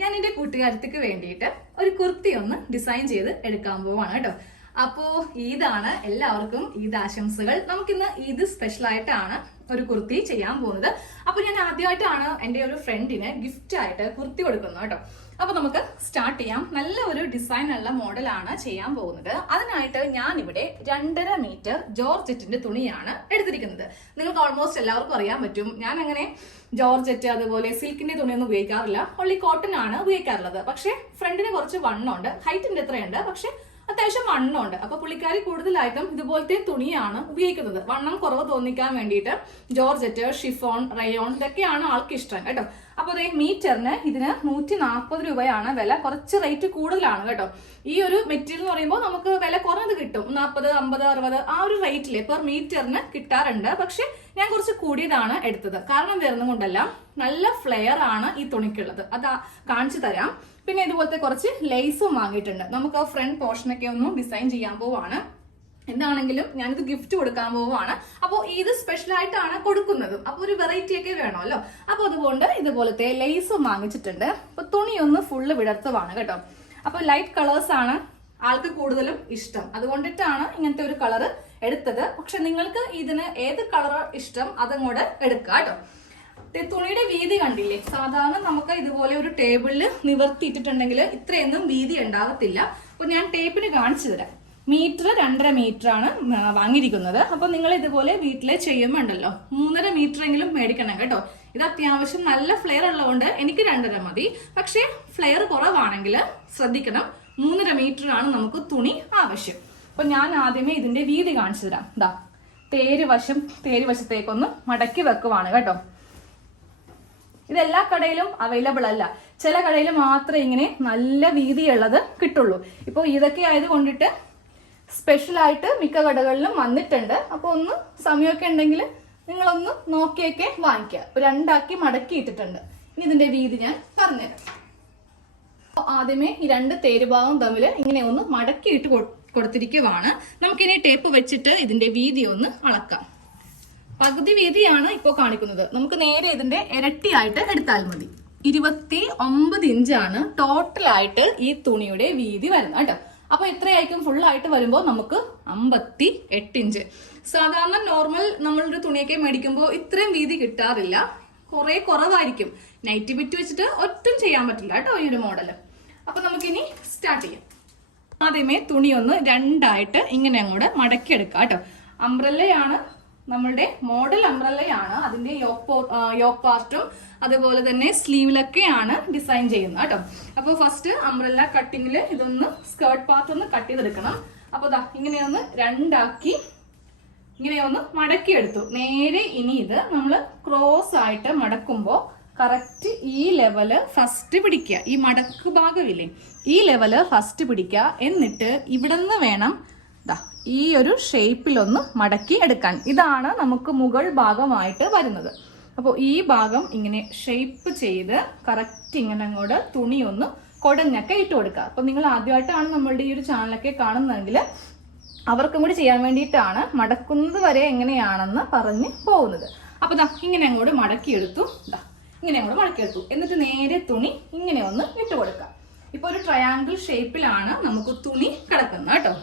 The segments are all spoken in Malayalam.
ഞാൻ എൻ്റെ കൂട്ടുകാരത്തിക്ക് വേണ്ടിയിട്ട് ഒരു കുർത്തി ഒന്ന് ഡിസൈൻ ചെയ്ത് എടുക്കാൻ പോവാണ് കേട്ടോ. അപ്പോ ഈദാണ്, എല്ലാവർക്കും ഈദ് ആശംസകൾ. നമുക്കിന്ന് ഈദ് സ്പെഷ്യൽ ആയിട്ടാണ് ഒരു കുർത്തി ചെയ്യാൻ പോകുന്നത്. അപ്പൊ ഞാൻ ആദ്യമായിട്ടാണ് എൻ്റെ ഒരു ഫ്രണ്ടിന് ഗിഫ്റ്റ് ആയിട്ട് കുർത്തി കൊടുക്കുന്നത് കേട്ടോ. അപ്പൊ നമുക്ക് സ്റ്റാർട്ട് ചെയ്യാം. നല്ല ഒരു ഡിസൈനുള്ള മോഡലാണ് ചെയ്യാൻ പോകുന്നത്. അതിനായിട്ട് ഞാൻ ഇവിടെ 2.5 മീറ്റർ ജോർജറ്റിന്റെ തുണിയാണ് എടുത്തിരിക്കുന്നത്. നിങ്ങൾക്ക് ഓൾമോസ്റ്റ് എല്ലാവർക്കും അറിയാൻ പറ്റും, ഞാൻ അങ്ങനെ ജോർജറ്റ് അതുപോലെ സിൽക്കിന്റെ തുണിയൊന്നും ഉപയോഗിക്കാറില്ല. ഓൺലി കോട്ടൺ ആണ് ഉപയോഗിക്കാറുള്ളത്. പക്ഷെ ഫ്രണ്ടിന് കുറച്ച് വണ്ണമുണ്ട്, ഹൈറ്റിന്റെ എത്രയുണ്ട്, പക്ഷെ അത്യാവശ്യം വണ്ണമുണ്ട്. അപ്പൊ പുള്ളിക്കാരി കൂടുതലായിട്ടും ഇതുപോലത്തെ തുണിയാണ് ഉപയോഗിക്കുന്നത്. വണ്ണം കുറവ് തോന്നിക്കാൻ വേണ്ടിയിട്ട് ജോർജറ്റ്, ഷിഫോൺ, റയോൺ ഇതൊക്കെയാണ് ആൾക്ക് ഇഷ്ടം കേട്ടോ. അപ്പൊ അതേ മീറ്ററിന് ഇതിന് 140 രൂപയാണ് വില. കുറച്ച് റേറ്റ് കൂടുതലാണ് കേട്ടോ. ഈ ഒരു മെറ്റീരിയൽ എന്ന് പറയുമ്പോൾ നമുക്ക് വില കുറഞ്ഞത് കിട്ടും, 40, 50, 60 ആ ഒരു റേറ്റില് പെർ മീറ്ററിന് കിട്ടാറുണ്ട്. പക്ഷെ ഞാൻ കുറച്ച് കൂടിയതാണ് എടുത്തത്. കാരണം വരുന്നത് കൊണ്ടല്ല, നല്ല ഫ്ലെയർ ആണ് ഈ തുണിക്കുള്ളത്. അതാ കാണിച്ചു തരാം. പിന്നെ ഇതുപോലത്തെ കുറച്ച് ലേസും വാങ്ങിയിട്ടുണ്ട്. നമുക്ക് ആ ഫ്രണ്ട് പോർഷനൊക്കെ ഒന്ന് ഡിസൈൻ ചെയ്യാൻ പോവാണ്. എന്താണെങ്കിലും ഞാനിത് ഗിഫ്റ്റ് കൊടുക്കാൻ പോവാണ്. അപ്പോൾ ഇത് സ്പെഷ്യൽ ആയിട്ടാണ് കൊടുക്കുന്നത്. അപ്പൊ ഒരു വെറൈറ്റി ഒക്കെ വേണമല്ലോ. അപ്പൊ അതുകൊണ്ട് ഇതുപോലത്തെ ലേസും വാങ്ങിച്ചിട്ടുണ്ട്. അപ്പൊ തുണി ഒന്ന് ഫുള്ള് വിടർത്തമാണ് കേട്ടോ. അപ്പൊ ലൈറ്റ് കളേഴ്സ് ആണ് ആൾക്ക് കൂടുതലും ഇഷ്ടം. അതുകൊണ്ടിട്ടാണ് ഇങ്ങനത്തെ ഒരു കളർ എടുത്തത്. പക്ഷെ നിങ്ങൾക്ക് ഇതിന് ഏത് കളർ ഇഷ്ടം അതങ്ങോട്ട് എടുക്കുക കേട്ടോ. തുണിയുടെ വീതി കണ്ടില്ലേ? സാധാരണ നമുക്ക് ഇതുപോലെ ഒരു ടേബിളിൽ നിവർത്തിയിട്ടിട്ടുണ്ടെങ്കിൽ ഇത്രയൊന്നും വീതി ഉണ്ടാകത്തില്ല. അപ്പൊ ഞാൻ ടേപ്പിന് കാണിച്ചു തരാം. മീറ്റർ 2.5 മീറ്റർ ആണ് വാങ്ങിയിരിക്കുന്നത്. അപ്പൊ നിങ്ങൾ ഇതുപോലെ വീട്ടിലെ ചെയ്യുമ്പോണ്ടല്ലോ 3.5 മീറ്റർ എങ്കിലും മേടിക്കണം കേട്ടോ. ഇത് അത്യാവശ്യം നല്ല ഫ്ലെയർ ഉള്ളതുകൊണ്ട് എനിക്ക് 2.5 മതി. പക്ഷെ ഫ്ലെയർ കുറവാണെങ്കിൽ ശ്രദ്ധിക്കണം, 3.5 മീറ്റർ ആണ് നമുക്ക് തുണി ആവശ്യം. അപ്പൊ ഞാൻ ആദ്യമേ ഇതിന്റെ വീതി കാണിച്ചു തരാം. ഇതാ തേരുവശത്തേക്കൊന്ന് മടക്കി വെക്കുവാണ് കേട്ടോ. ഇതെല്ലാ കടയിലും അവൈലബിൾ അല്ല. ചില കടയിൽ മാത്രമേ ഇങ്ങനെ നല്ല വീതിയുള്ളത് കിട്ടുള്ളൂ. ഇപ്പോൾ ഇതൊക്കെ ആയത് കൊണ്ടിട്ട് സ്പെഷ്യലായിട്ട് മിക്ക കടകളിലും വന്നിട്ടുണ്ട്. അപ്പോൾ ഒന്ന് സമയമൊക്കെ ഉണ്ടെങ്കിൽ നിങ്ങളൊന്ന് നോക്കിയൊക്കെ വാങ്ങിക്കുക. 2 ആക്കി മടക്കി ഇട്ടിട്ടുണ്ട്. ഇനി ഇതിന്റെ വീതി ഞാൻ പറഞ്ഞുതരാം. ആദ്യമേ ഈ 2 തേരുഭാഗം തമ്മിൽ ഇങ്ങനെ ഒന്ന് മടക്കി ഇട്ട് കൊടുത്തിരിക്കുവാണ്. നമുക്കിനി ടേപ്പ് വെച്ചിട്ട് ഇതിന്റെ വീതി ഒന്ന് അളക്കാം. പകുതി വീതിയാണ് ഇപ്പോൾ കാണിക്കുന്നത്. നമുക്ക് നേരെ ഇതിന്റെ ഇരട്ടിയായിട്ട് എടുത്താൽ മതി. 29 ഇഞ്ചാണ് ടോട്ടലായിട്ട് ഈ തുണിയുടെ വീതി വരുന്നത് കേട്ടോ. അപ്പൊ ഇത്രയായിരിക്കും ഫുള്ളായിട്ട് വരുമ്പോൾ നമുക്ക് 58 ഇഞ്ച്. സാധാരണ നോർമൽ നമ്മളൊരു തുണിയൊക്കെ മേടിക്കുമ്പോൾ ഇത്രയും വീതി കിട്ടാറില്ല, കുറെ കുറവായിരിക്കും. നൈറ്റി ബിറ്റ് വെച്ചിട്ട് ഒട്ടും ചെയ്യാൻ പറ്റില്ല കേട്ടോ ഈ ഒരു മോഡല്. അപ്പൊ നമുക്കിനി സ്റ്റാർട്ട് ചെയ്യാം. ആദ്യമേ തുണി ഒന്ന് 2 ആയിട്ട് ഇങ്ങനെ അങ്ങോട്ട് മടക്കിയെടുക്കാം കേട്ടോ. അംബ്രല്ലയാണ് നമ്മളുടെ മോഡൽ, അംബ്രല്ലയാണ്. അതിന്റെ യോക്ക് പാർട്ടും അതുപോലെ തന്നെ സ്ലീവിലൊക്കെയാണ് ഡിസൈൻ ചെയ്യുന്നത് കേട്ടോ. അപ്പൊ ഫസ്റ്റ് അംബ്രല്ല കട്ടിങ്ങിൽ ഇതൊന്ന് സ്കേർട്ട് പാർട്ട് ഒന്ന് കട്ട് ചെയ്തെടുക്കണം. അപ്പൊ ദാ ഇങ്ങനെയൊന്ന് 2 ആക്കി ഇങ്ങനെയൊന്ന് മടക്കിയെടുത്തു. നേരെ ഇനി ഇത് നമ്മൾ ക്രോസ് ആയിട്ട് മടക്കുമ്പോൾ കറക്റ്റ് ഈ ലെവല് ഫസ്റ്റ് പിടിക്കുക. ഈ മടക്ക് ഭാഗമില്ലേ, ഈ ലെവല് ഫസ്റ്റ് പിടിക്കുക. എന്നിട്ട് ഇവിടെ നിന്ന് വേണം ഈ ഒരു ഷേപ്പിലൊന്ന് മടക്കി എടുക്കാൻ. ഇതാണ് നമുക്ക് മുകൾ ഭാഗമായിട്ട് വരുന്നത്. അപ്പോൾ ഈ ഭാഗം ഇങ്ങനെ ഷേപ്പ് ചെയ്ത് കറക്റ്റ് ഇങ്ങനെ അങ്ങോട്ട് തുണി ഒന്ന് കുടഞ്ഞൊക്കെ ഇട്ട് കൊടുക്കുക. അപ്പൊ നിങ്ങൾ ആദ്യമായിട്ടാണ് നമ്മളുടെ ഈ ഒരു ചാനലൊക്കെ കാണുന്നതെങ്കിൽ അവർക്കും കൂടി ചെയ്യാൻ വേണ്ടിയിട്ടാണ് മടക്കുന്നത് വരെ എങ്ങനെയാണെന്ന് പറഞ്ഞ് പോകുന്നത്. അപ്പൊ ഇങ്ങനെ അങ്ങോട്ട് മടക്കിയെടുത്തു. ഇങ്ങനെ അങ്ങോട്ട് മടക്കിയെടുത്തു. എന്നിട്ട് നേരെ തുണി ഇങ്ങനെ ഒന്ന് ഇട്ട് കൊടുക്കുക. ഇപ്പൊ ഒരു ട്രയാങ്കിൾ ഷേപ്പിലാണ് നമുക്ക് തുണി കിടക്കുന്നത് കേട്ടോ.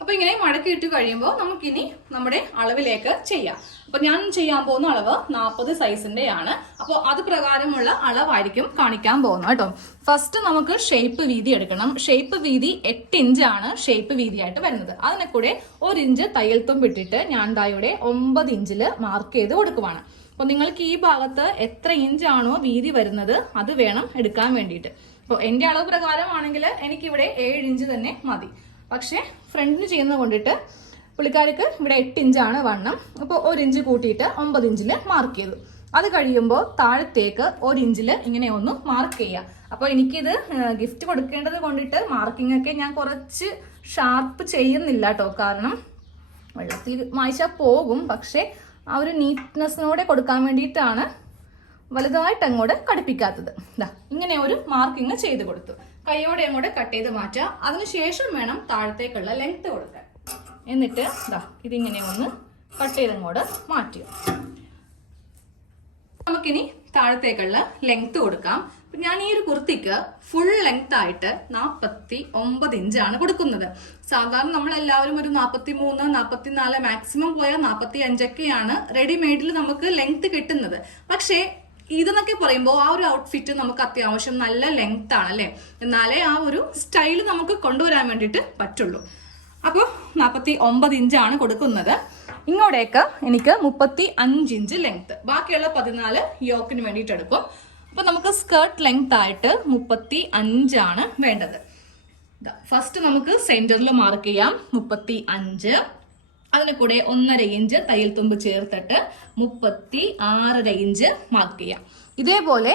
അപ്പൊ ഇങ്ങനെ മടക്കി ഇട്ട് കഴിയുമ്പോൾ നമുക്കിനി നമ്മുടെ അളവിലേക്ക് ചെയ്യാം. അപ്പൊ ഞാൻ ചെയ്യാൻ പോകുന്ന അളവ് 40 സൈസിന്റെയാണ്. അപ്പോൾ അത് പ്രകാരമുള്ള അളവായിരിക്കും കാണിക്കാൻ പോകുന്നത് കേട്ടോ. ഫസ്റ്റ് നമുക്ക് ഷേപ്പ് വീതി എടുക്കണം. ഷേപ്പ് വീതി 8 ഇഞ്ചാണ് ഷേപ്പ് വീതിയായിട്ട് വരുന്നത്. അതിനെ കൂടെ 1 ഇഞ്ച് തയ്യൽ തുമ്പിട്ടിട്ട് ഞാൻ ഇവിടെ 9 ഇഞ്ചില് മാർക്ക് ചെയ്ത് കൊടുക്കുവാണ്. അപ്പൊ നിങ്ങൾക്ക് ഈ ഭാഗത്ത് എത്ര ഇഞ്ചാണോ വീതി വരുന്നത് അത് വേണം എടുക്കാൻ വേണ്ടിയിട്ട്. അപ്പോൾ എന്റെ അളവ് പ്രകാരമാണെങ്കിൽ എനിക്കിവിടെ 7 ഇഞ്ച് തന്നെ മതി. പക്ഷെ ഫ്രണ്ടിന് ചെയ്യുന്നത് കൊണ്ടിട്ട് പുള്ളിക്കാർക്ക് ഇവിടെ 8 ഇഞ്ചാണ് വണ്ണം. അപ്പോൾ 1 ഇഞ്ച് കൂട്ടിയിട്ട് 9 ഇഞ്ചിൽ മാർക്ക് ചെയ്തു. അത് കഴിയുമ്പോൾ താഴത്തേക്ക് 1 ഇഞ്ചിൽ ഇങ്ങനെ ഒന്ന് മാർക്ക് ചെയ്യുക. അപ്പോൾ എനിക്കിത് ഗിഫ്റ്റ് കൊടുക്കേണ്ടത് കൊണ്ടിട്ട് മാർക്കിംഗ് ഒക്കെ ഞാൻ കുറച്ച് ഷാർപ്പ് ചെയ്യുന്നില്ല കേട്ടോ. കാരണം വെള്ളത്തിൽ മായ്ച്ചാൽ പോകും. പക്ഷെ ആ ഒരു നീറ്റ്നെസ്സിനോടെ കൊടുക്കാൻ വേണ്ടിയിട്ടാണ് വലുതായിട്ട് അങ്ങോട്ട് കടുപ്പിക്കാത്തത്. ഇങ്ങനെ ഒരു മാർക്കിങ് ചെയ്ത് കൊടുത്തു. കൈയോടെ അങ്ങോട്ട് കട്ട് ചെയ്ത് മാറ്റുക. അതിനുശേഷം വേണം താഴത്തേക്കുള്ള ലെങ്ത് കൊടുക്കാൻ. എന്നിട്ട് ഇതിങ്ങനെ ഒന്ന് കട്ട് ചെയ്ത് അങ്ങോട്ട് മാറ്റുക. നമുക്കിനി താഴത്തേക്കുള്ള ലെങ്ത് കൊടുക്കാം. ഞാൻ ഈ ഒരു കുർത്തിക്ക് ഫുൾ ലെങ്ത് ആയിട്ട് 49 ഇഞ്ചാണ് കൊടുക്കുന്നത്. സാധാരണ നമ്മളെല്ലാവരും ഒരു 43, 44, മാക്സിമം പോയാൽ 45ഒക്കെയാണ് റെഡിമെയ്ഡിൽ നമുക്ക് ലെങ്ത് കിട്ടുന്നത്. പക്ഷേ ഇതെന്നൊക്കെ പറയുമ്പോൾ ആ ഒരു ഔട്ട്ഫിറ്റ് നമുക്ക് അത്യാവശ്യം നല്ല ലെങ്ത് ആണ് അല്ലേ, എന്നാലേ ആ ഒരു സ്റ്റൈൽ നമുക്ക് കൊണ്ടുവരാൻ വേണ്ടിയിട്ട് പറ്റുള്ളൂ. അപ്പോൾ 49 ഇഞ്ചാണ് കൊടുക്കുന്നത്. ഇങ്ങോട്ടേക്ക് എനിക്ക് 35 ഇഞ്ച് ലെങ്ത്, ബാക്കിയുള്ള 14 യോക്കിന് വേണ്ടിയിട്ട് എടുക്കും. അപ്പൊ നമുക്ക് സ്കേർട്ട് ലെങ്ത് ആയിട്ട് 35 ആണ് വേണ്ടത്. ഫസ്റ്റ് നമുക്ക് സെന്ററിൽ മാർക്ക് ചെയ്യാം 35. അതിന് കൂടെ 1.5 ഇഞ്ച് തയ്യൽ തുമ്പ് ചേർത്തിട്ട് 36.5 ഇഞ്ച് മാർക്ക് ചെയ്യാം. ഇതേപോലെ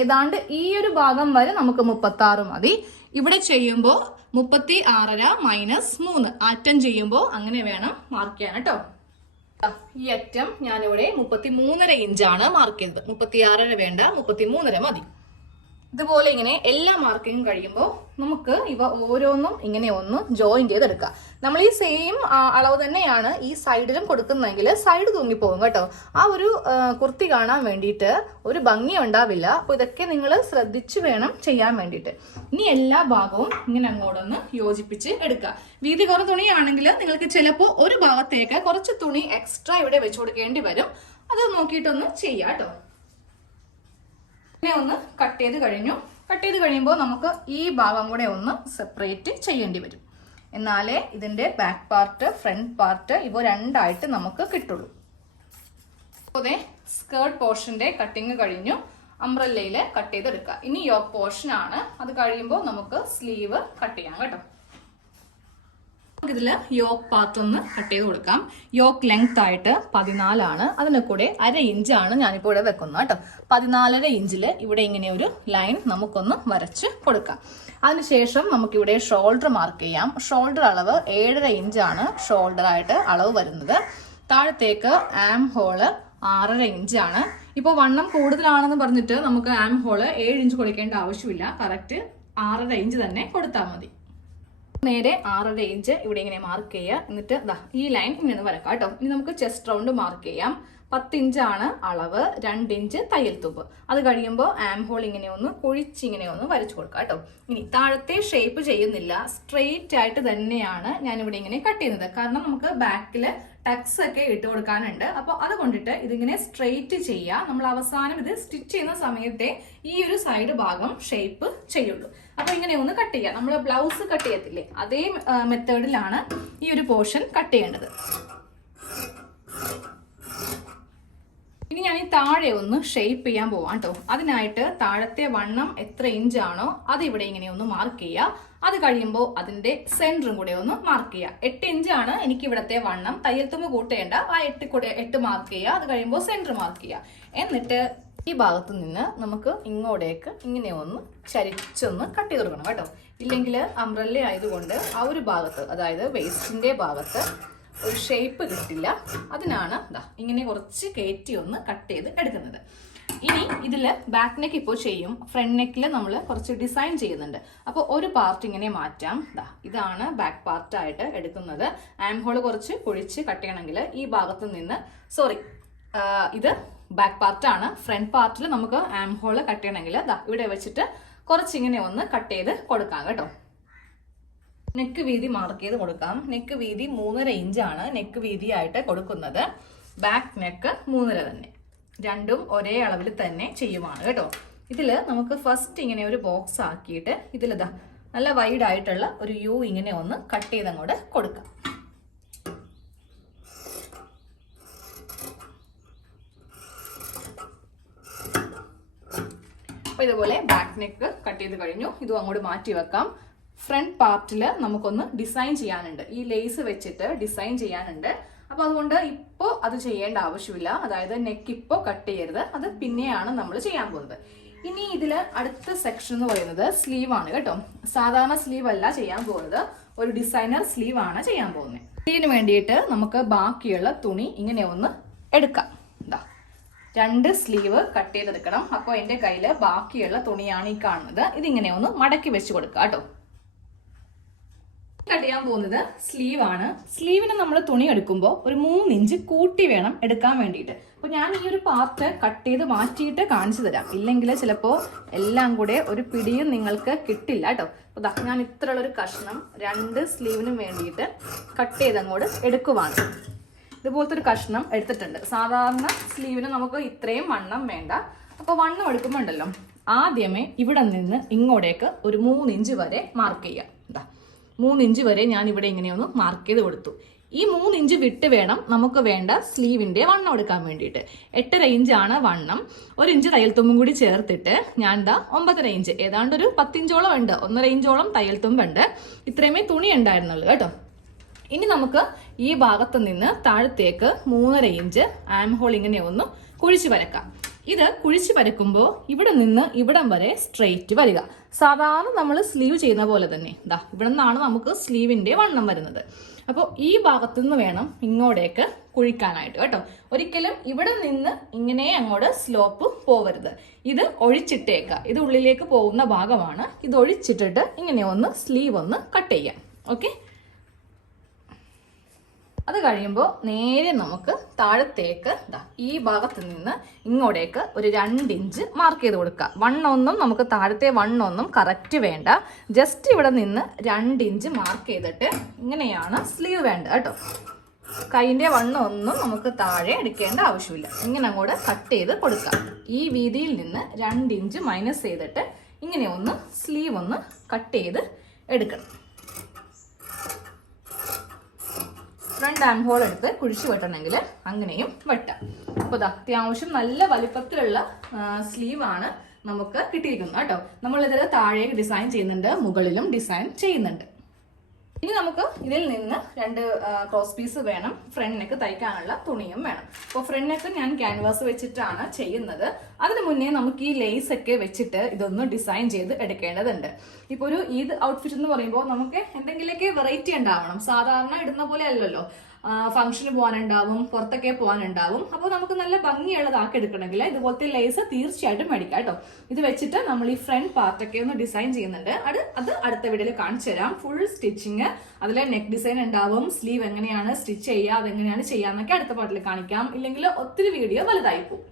ഏതാണ്ട് ഈ ഒരു ഭാഗം വരെ നമുക്ക് 36 മതി. ഇവിടെ ചെയ്യുമ്പോൾ 36.5 - 3 അറ്റം ചെയ്യുമ്പോൾ അങ്ങനെ വേണം മാർക്ക് ചെയ്യാൻ കേട്ടോ. ഈ അറ്റം ഞാനിവിടെ 33.5 ഇഞ്ചാണ് മാർക്ക് ചെയ്തത്. 36 വേണ്ട, 33 മതി. ഇതുപോലെ ഇങ്ങനെ എല്ലാ മാർക്കിങ്ങും കഴിയുമ്പോൾ നമുക്ക് ഇവ ഓരോന്നും ഇങ്ങനെ ഒന്ന് ജോയിൻ ചെയ്തെടുക്കാം. നമ്മൾ ഈ സെയിം അളവ് തന്നെയാണ് ഈ സൈഡിലും കൊടുക്കുന്നതെങ്കിൽ സൈഡ് തൂങ്ങിപ്പോകും കേട്ടോ. ആ ഒരു കുർത്തി കാണാൻ വേണ്ടിയിട്ട് ഒരു ഭംഗി ഉണ്ടാവില്ല. അപ്പോൾ ഇതൊക്കെ നിങ്ങൾ ശ്രദ്ധിച്ചു വേണം ചെയ്യാൻ വേണ്ടിയിട്ട്. ഇനി എല്ലാ ഭാഗവും ഇങ്ങനെ അങ്ങോട്ടൊന്ന് യോജിപ്പിച്ച് എടുക്കുക. വീതി കുറഞ്ഞ തുണിയാണെങ്കിൽ നിങ്ങൾക്ക് ചിലപ്പോൾ ഒരു ഭാഗത്തേക്ക് കുറച്ച് തുണി എക്സ്ട്രാ ഇവിടെ വെച്ച് കൊടുക്കേണ്ടി വരും. അത് നോക്കിയിട്ടൊന്ന് ചെയ്യാം കേട്ടോ. ഒന്ന് കട്ട് ചെയ്ത് കഴിഞ്ഞു. കട്ട് ചെയ്ത് കഴിയുമ്പോൾ നമുക്ക് ഈ ഭാഗം കൂടെ ഒന്ന് സെപ്പറേറ്റ് ചെയ്യേണ്ടി വരും. എന്നാലേ ഇതിന്റെ ബാക്ക് പാർട്ട് ഫ്രണ്ട് പാർട്ട് ഇവ രണ്ടായിട്ട് നമുക്ക് കിട്ടുള്ളൂ. അതെ, സ്കേർട്ട് പോർഷന്റെ കട്ടിങ് കഴിഞ്ഞു. അംബ്രല്ലയിൽ കട്ട് ചെയ്തെടുക്കുക. ഇനി യോക്ക് പോർഷൻ ആണ്. അത് കഴിയുമ്പോൾ നമുക്ക് സ്ലീവ് കട്ട് ചെയ്യാം കേട്ടോ. ഇതിൽ യോക്ക് പാർട്ട് ഒന്ന് കട്ട് ചെയ്ത് കൊടുക്കാം. യോക്ക് ലെങ്ത് ആയിട്ട് 14 ആണ്. അതിന് കൂടെ 1/2 ഇഞ്ചാണ് ഞാനിപ്പോൾ ഇവിടെ വെക്കുന്നത് കേട്ടോ. 14.5 ഇഞ്ചിൽ ഇവിടെ ഇങ്ങനെ ഒരു ലൈൻ നമുക്കൊന്ന് വരച്ച് കൊടുക്കാം. അതിനുശേഷം നമുക്കിവിടെ ഷോൾഡർ മാർക്ക് ചെയ്യാം. ഷോൾഡർ അളവ് 7.5 ഇഞ്ചാണ് ഷോൾഡർ ആയിട്ട് അളവ് വരുന്നത്. താഴത്തേക്ക് ആം ഹോള് 6.5 ഇഞ്ചാണ്. ഇപ്പോൾ വണ്ണം കൂടുതലാണെന്ന് പറഞ്ഞിട്ട് നമുക്ക് ആം ഹോള് 7 ഇഞ്ച് കൊടുക്കേണ്ട ആവശ്യമില്ല. കറക്റ്റ് 6.5 ഇഞ്ച് തന്നെ കൊടുത്താൽ മതി. നേരെ 6.5 ഇഞ്ച് ഇവിടെ ഇങ്ങനെ മാർക്ക് ചെയ്യുക. എന്നിട്ട് ഈ ലൈൻ ഇങ്ങനെ വരക്കാം കേട്ടോ. ഇനി നമുക്ക് ചെസ്റ്റ് റൗണ്ട് മാർക്ക് ചെയ്യാം. 10 ഇഞ്ചാണ് അളവ്, 2 ഇഞ്ച് തയ്യൽ തുമ്പ്. അത് കഴിയുമ്പോൾ ആം ഹോൾ ഇങ്ങനെ ഒന്ന് കുഴിച്ചിങ്ങനെ ഒന്ന് വരച്ചു കൊടുക്കാം കേട്ടോ. ഇനി താഴത്തെ ഷേപ്പ് ചെയ്യുന്നില്ല, സ്ട്രെയിറ്റ് ആയിട്ട് തന്നെയാണ് ഞാനിവിടെ ഇങ്ങനെ കട്ട് ചെയ്യുന്നത്. കാരണം നമുക്ക് ബാക്കിൽ ടക്സ് ഒക്കെ ഇട്ട് കൊടുക്കാനുണ്ട്. അപ്പോൾ അത് കൊണ്ടിട്ട് ഇതിങ്ങനെ സ്ട്രെയിറ്റ് ചെയ്യുക. നമ്മൾ അവസാനം ഇത് സ്റ്റിച്ച് ചെയ്യുന്ന സമയത്തെ ഈ ഒരു സൈഡ് ഭാഗം ഷേപ്പ് ചെയ്യുള്ളൂ. അപ്പൊ ഇങ്ങനെ ഒന്ന് കട്ട് ചെയ്യാം. നമ്മൾ ബ്ലൗസ് കട്ട് ചെയ്യത്തില്ലേ, അതേ മെത്തേഡിലാണ് ഈ ഒരു പോർഷൻ കട്ട് ചെയ്യേണ്ടത്. ഇനി ഞാൻ ഈ താഴെ ഒന്ന് ഷേപ്പ് ചെയ്യാൻ പോവാം കേട്ടോ. അതിനായിട്ട് താഴത്തെ വണ്ണം എത്ര ഇഞ്ചാണോ അത് ഇവിടെ ഇങ്ങനെ ഒന്ന് മാർക്ക് ചെയ്യുക. അത് കഴിയുമ്പോൾ അതിന്റെ സെന്ററും കൂടെ ഒന്ന് മാർക്ക് ചെയ്യുക. 8 ഇഞ്ചാണ് എനിക്ക് ഇവിടത്തെ വണ്ണം. തയ്യൽ തുമ്പ് കൂട്ടേണ്ട, ആ 8 മാർക്ക് ചെയ്യുക. അത് കഴിയുമ്പോൾ സെന്റർ മാർക്ക് ചെയ്യുക. എന്നിട്ട് ഈ ഭാഗത്ത് നിന്ന് നമുക്ക് ഇങ്ങോട്ടേക്ക് ഇങ്ങനെ ഒന്ന് ചരിച്ചൊന്ന് കട്ട് ചെയ്ത് കൊടുക്കണം കേട്ടോ. ഇല്ലെങ്കിൽ അംബ്രല്ല ആയതുകൊണ്ട് ആ ഒരു ഭാഗത്ത്, അതായത് വേസ്റ്റിന്റെ ഭാഗത്ത് ഒരു ഷേപ്പ് കിട്ടില്ല. അതിനാണ് ഇങ്ങനെ കുറച്ച് കയറ്റി ഒന്ന് കട്ട് ചെയ്ത് എടുക്കുന്നത്. ഇനി ഇതിൽ ബാക്ക് നെക്ക് ഇപ്പോൾ ചെയ്യും. ഫ്രണ്ട് നെക്കിൽ നമ്മൾ കുറച്ച് ഡിസൈൻ ചെയ്യുന്നുണ്ട്. അപ്പോൾ ഒരു പാർട്ട് ഇങ്ങനെ മാറ്റാം. ഇതാണ് ബാക്ക് പാർട്ടായിട്ട് എടുക്കുന്നത്. ആം ഹോൾ കുറച്ച് കുഴിച്ച് കട്ട് ചെയ്യണമെങ്കിൽ ഈ ഭാഗത്ത് നിന്ന്, ഇത് ബാക്ക് പാർട്ടാണ്. ഫ്രണ്ട് പാർട്ടിൽ നമുക്ക് ആം ഹോൾ കട്ട് ചെയ്യണമെങ്കിൽ ഇവിടെ വെച്ചിട്ട് കുറച്ചിങ്ങനെ ഒന്ന് കട്ട് ചെയ്ത് കൊടുക്കാം കേട്ടോ. നെക്ക് വീതി മാർക്ക് ചെയ്ത് കൊടുക്കാം. നെക്ക് വീതി 3.5 ഇഞ്ചാണ് നെക്ക് വീതിയായിട്ട് കൊടുക്കുന്നത്. ബാക്ക് നെക്ക് 3.5 തന്നെ. രണ്ടും ഒരേ അളവിൽ തന്നെ ചെയ്യുവാണ് കേട്ടോ. ഇതിൽ നമുക്ക് ഫസ്റ്റ് ഇങ്ങനെ ഒരു ബോക്സ് ആക്കിയിട്ട് ഇതിലിതാ നല്ല വൈഡ് ആയിട്ടുള്ള ഒരു യു ഇങ്ങനെ ഒന്ന് കട്ട് ചെയ്ത് അങ്ങോട്ട് കൊടുക്കാം. അപ്പൊ ഇതുപോലെ ബാക്ക് നെക്ക് കട്ട് ചെയ്ത് കഴിഞ്ഞു. ഇതും അങ്ങോട്ട് മാറ്റി വെക്കാം. ഫ്രണ്ട് പാർട്ടിൽ നമുക്കൊന്ന് ഡിസൈൻ ചെയ്യാനുണ്ട്. ഈ ലേസ് വെച്ചിട്ട് ഡിസൈൻ ചെയ്യാനുണ്ട്. അപ്പൊ അതുകൊണ്ട് ഇപ്പോൾ അത് ചെയ്യേണ്ട ആവശ്യമില്ല. അതായത് നെക്ക് ഇപ്പോൾ കട്ട് ചെയ്യരുത്, അത് പിന്നെയാണ് നമ്മൾ ചെയ്യാൻ പോകുന്നത്. ഇനി ഇതിൽ അടുത്ത സെക്ഷൻ എന്ന് പറയുന്നത് സ്ലീവ് ആണ് കേട്ടോ. സാധാരണ സ്ലീവ് അല്ല ചെയ്യാൻ പോകുന്നത്, ഒരു ഡിസൈനർ സ്ലീവ് ആണ് ചെയ്യാൻ പോകുന്നത്. ഇതിന് വേണ്ടിയിട്ട് നമുക്ക് ബാക്കിയുള്ള തുണി ഇങ്ങനെ ഒന്ന് എടുക്കാം. 2 സ്ലീവ് കട്ട് ചെയ്തെടുക്കണം. അപ്പോൾ എൻ്റെ കയ്യിൽ ബാക്കിയുള്ള തുണിയാണ് ഈ കാണുന്നത്. ഇതിങ്ങനെ ഒന്ന് മടക്കി വെച്ച് കൊടുക്കുക കേട്ടോ. കട്ട് ചെയ്യാൻ പോകുന്നത് സ്ലീവ് ആണ്. സ്ലീവിന് നമ്മൾ തുണി എടുക്കുമ്പോൾ ഒരു 3 ഇഞ്ച് കൂട്ടി വേണം എടുക്കാൻ വേണ്ടിയിട്ട്. അപ്പോൾ ഞാൻ ഈ ഒരു പാർട്ട് കട്ട് ചെയ്ത് മാറ്റിയിട്ട് കാണിച്ചു തരാം, ഇല്ലെങ്കിൽ ചിലപ്പോൾ എല്ലാം കൂടെ ഒരു പിടിയും നിങ്ങൾക്ക് കിട്ടില്ല കേട്ടോ. അപ്പോൾ ഞാൻ ഇത്രയുള്ളൊരു കഷ്ണം 2 സ്ലീവിനും വേണ്ടിയിട്ട് കട്ട് ചെയ്ത് അങ്ങോട്ട് എടുക്കുവാണ്. ഇതുപോലത്തെ ഒരു കഷ്ണം എടുത്തിട്ടുണ്ട്. സാധാരണ സ്ലീവിന് നമുക്ക് ഇത്രയും വണ്ണം വേണ്ട. അപ്പോൾ വണ്ണം എടുക്കുമ്പോൾ ഉണ്ടല്ലോ, ആദ്യമേ ഇവിടെ നിന്ന് ഇങ്ങോട്ടേക്ക് ഒരു 3 ഇഞ്ച് വരെ മാർക്ക് ചെയ്യാം. 3 ഇഞ്ച് വരെ ഞാൻ ഇവിടെ ഇങ്ങനെയൊന്ന് മാർക്ക് ചെയ്ത് കൊടുത്തു. ഈ 3 ഇഞ്ച് വിട്ട് വേണം നമുക്ക് വേണ്ട സ്ലീവിന്റെ വണ്ണം എടുക്കാൻ വേണ്ടിയിട്ട്. 8.5 ഇഞ്ചാണ് വണ്ണം. 1 ഇഞ്ച് തയ്യൽ തുമ്പും കൂടി ചേർത്തിട്ട് ഞാൻ 9.5 ഇഞ്ച്, ഏതാണ്ട് ഒരു 10 ഇഞ്ചോളം ഉണ്ട്, 1.5 ഇഞ്ചോളം തയ്യൽ തുമ്പുണ്ട്. ഇത്രയുമേ തുണി ഉണ്ടായിരുന്നുള്ളൂ കേട്ടോ. ഇനി നമുക്ക് ഈ ഭാഗത്ത് നിന്ന് താഴത്തേക്ക് 3.5 ഇഞ്ച് ആം ഹോൾ ഇങ്ങനെ ഒന്ന് കുഴിച്ച് വരക്കാം. ഇത് കുഴിച്ച് വരക്കുമ്പോൾ ഇവിടെ നിന്ന് ഇവിടം വരെ സ്ട്രെയിറ്റ് വരിക. സാധാരണ നമ്മൾ സ്ലീവ് ചെയ്യുന്ന പോലെ തന്നെ ഇവിടെ നിന്നാണ് നമുക്ക് സ്ലീവിന്റെ വണ്ണം വരുന്നത്. അപ്പോൾ ഈ ഭാഗത്തു നിന്ന് വേണം ഇങ്ങോട്ടേക്ക് കുഴിക്കാനായിട്ട് കേട്ടോ. ഒരിക്കലും ഇവിടെ നിന്ന് ഇങ്ങനെ അങ്ങോട്ട് സ്ലോപ്പ് പോവരുത്. ഇത് ഒഴിച്ചിട്ടേക്കുക. ഇത് ഉള്ളിലേക്ക് പോകുന്ന ഭാഗമാണ്. ഇത് ഒഴിച്ചിട്ടിട്ട് ഇങ്ങനെ ഒന്ന് സ്ലീവ് ഒന്ന് കട്ട് ചെയ്യാം. ഓക്കെ, അത് കഴിയുമ്പോൾ നേരെ നമുക്ക് താഴത്തേക്ക് ഈ ഭാഗത്ത് നിന്ന് ഇങ്ങോട്ടേക്ക് ഒരു 2 ഇഞ്ച് മാർക്ക് ചെയ്ത് കൊടുക്കുക. വണ്ണൊന്നും നമുക്ക് താഴത്തെ വണ്ണൊന്നും കറക്റ്റ് വേണ്ട. ജസ്റ്റ് ഇവിടെ നിന്ന് 2 ഇഞ്ച് മാർക്ക് ചെയ്തിട്ട് ഇങ്ങനെയാണ് സ്ലീവ് വേണ്ടത് കേട്ടോ. കൈൻ്റെ വണ്ണമൊന്നും നമുക്ക് താഴെ എടുക്കേണ്ട ആവശ്യമില്ല. ഇങ്ങനെ അങ്ങോട്ട് കട്ട് ചെയ്ത് കൊടുക്കാം. ഈ വീതിയിൽ നിന്ന് 2 ഇഞ്ച് മൈനസ് ചെയ്തിട്ട് ഇങ്ങനെ ഒന്ന് സ്ലീവ് ഒന്ന് കട്ട് ചെയ്ത് എടുക്കണം. ഫ്രണ്ട് ആം ഹോൾ എടുത്ത് കുഴിച്ചു വെട്ടണമെങ്കിൽ അങ്ങനെയും വെട്ടാം. അപ്പോൾ അത്യാവശ്യം നല്ല വലിപ്പത്തിലുള്ള സ്ലീവാണ് നമുക്ക് കിട്ടിയിരിക്കുന്നത് കേട്ടോ. നമ്മളിതിൽ താഴേക്ക് ഡിസൈൻ ചെയ്യുന്നുണ്ട്, മുകളിലും ഡിസൈൻ ചെയ്യുന്നുണ്ട്. ഇനി നമുക്ക് ഇതിൽ നിന്ന് 2 ക്രോസ് പീസ് വേണം. ഫ്രണ്ട് നെക്ക് തയ്ക്കാനുള്ള തുണിയും വേണം. അപ്പോൾ ഫ്രണ്ട് നെക്ക് ഞാൻ ക്യാൻവാസ് വെച്ചിട്ടാണ് ചെയ്യുന്നത്. അതിന് മുന്നേ നമുക്ക് ഈ ലേസ് ഒക്കെ വെച്ചിട്ട് ഇതൊന്ന് ഡിസൈൻ ചെയ്ത് എടുക്കേണ്ടതുണ്ട്. ഇപ്പോൾ ഒരു ഈദ് ഔട്ട്ഫിറ്റ് എന്ന് പറയുമ്പോൾ നമുക്ക് എന്തെങ്കിലുമൊക്കെ വെറൈറ്റി ഉണ്ടാവണം. സാധാരണ ഇടുന്ന പോലെ അല്ലല്ലോ. ഫംഗ്ഷന് പോകാനുണ്ടാവും, പുറത്തൊക്കെ പോകാനുണ്ടാവും. അപ്പോൾ നമുക്ക് നല്ല ഭംഗിയുള്ളതാക്കി എടുക്കണമെങ്കിൽ ഇതുപോലത്തെ ലേസ് തീർച്ചയായിട്ടും മേടിക്കാം കേട്ടോ. ഇത് വെച്ചിട്ട് നമ്മൾ ഈ ഫ്രണ്ട് പാർട്ടൊക്കെ ഒന്ന് ഡിസൈൻ ചെയ്യുന്നുണ്ട്. അത് അടുത്ത വീഡിയോയിൽ കാണിച്ചു തരാം. ഫുൾ സ്റ്റിച്ചിങ്, അതിലെ നെക്ക് ഡിസൈൻ ഉണ്ടാവും, സ്ലീവ് എങ്ങനെയാണ് സ്റ്റിച്ച് ചെയ്യുക, അതെങ്ങനെയാണ് ചെയ്യാന്നൊക്കെ അടുത്ത പാർട്ടിൽ കാണിക്കാം. ഇല്ലെങ്കിൽ ഒത്തിരി വീഡിയോ വലുതായി പോകും.